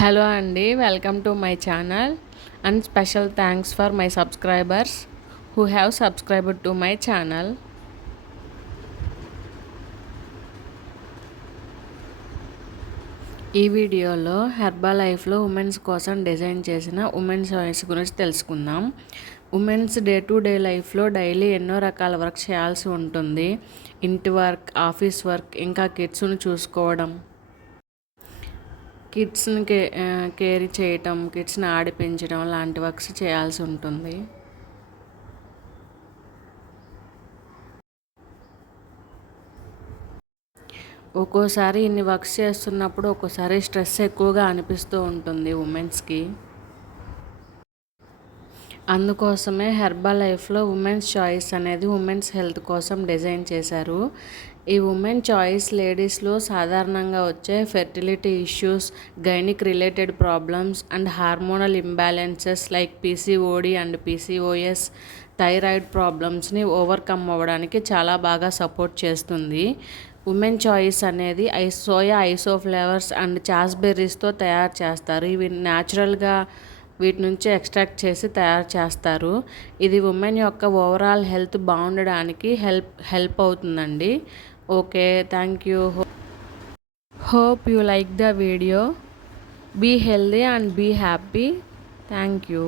Hello అండి, welcome to my channel and special thanks for my subscribers who have subscribed to my channel. ఈ వీడియోలో హెర్బా లైఫ్లో women's కోసం design చేసిన women's choice గురించి తెలుసుకుందాం. ఉమెన్స్ డే టు డే లైఫ్లో డైలీ ఎన్నో రకాల వర్క్ చేయాల్సి ఉంటుంది. ఇంటి వర్క్, ఆఫీస్ వర్క్, ఇంకా కిడ్స్ను చూసుకోవడం, కిడ్స్ని కేర్ చేయటం, కిడ్స్ని ఆడిపించడం లాంటి వర్క్స్ చేయాల్సి ఉంటుంది. ఒక్కోసారి ఇన్ని వర్క్స్ చేస్తున్నప్పుడు ఒక్కోసారి స్ట్రెస్ ఎక్కువగా అనిపిస్తూ ఉంటుంది ఉమెన్స్కి. అందుకోసమే హెర్బా లైఫ్లో ఉమెన్స్ చాయిస్ అనేది ఉమెన్స్ హెల్త్ కోసం డిజైన్ చేశారు. ఈ ఉమెన్ చాయిస్ లేడీస్లో సాధారణంగా వచ్చే fertility issues, gynaec related problems and hormonal imbalances like PCOD and PCOS, thyroid ప్రాబ్లమ్స్ని ఓవర్కమ్ అవ్వడానికి చాలా బాగా సపోర్ట్ చేస్తుంది. ఉమెన్ చాయిస్ అనేది సోయా ఐసోఫ్లేవర్స్ అండ్ చాస్బెర్రీస్తో తయారు చేస్తారు. ఇవి న్యాచురల్గా వీటి నుంచి ఎక్స్ట్రాక్ట్ చేసి తయారు చేస్తారు. ఇది ఉమెన్ యొక్క ఓవరాల్ హెల్త్ బాగుండడానికి హెల్ప్ అవుతుందండి. Okay, thank you. Hope you like the video. Be healthy and be happy. Thank you.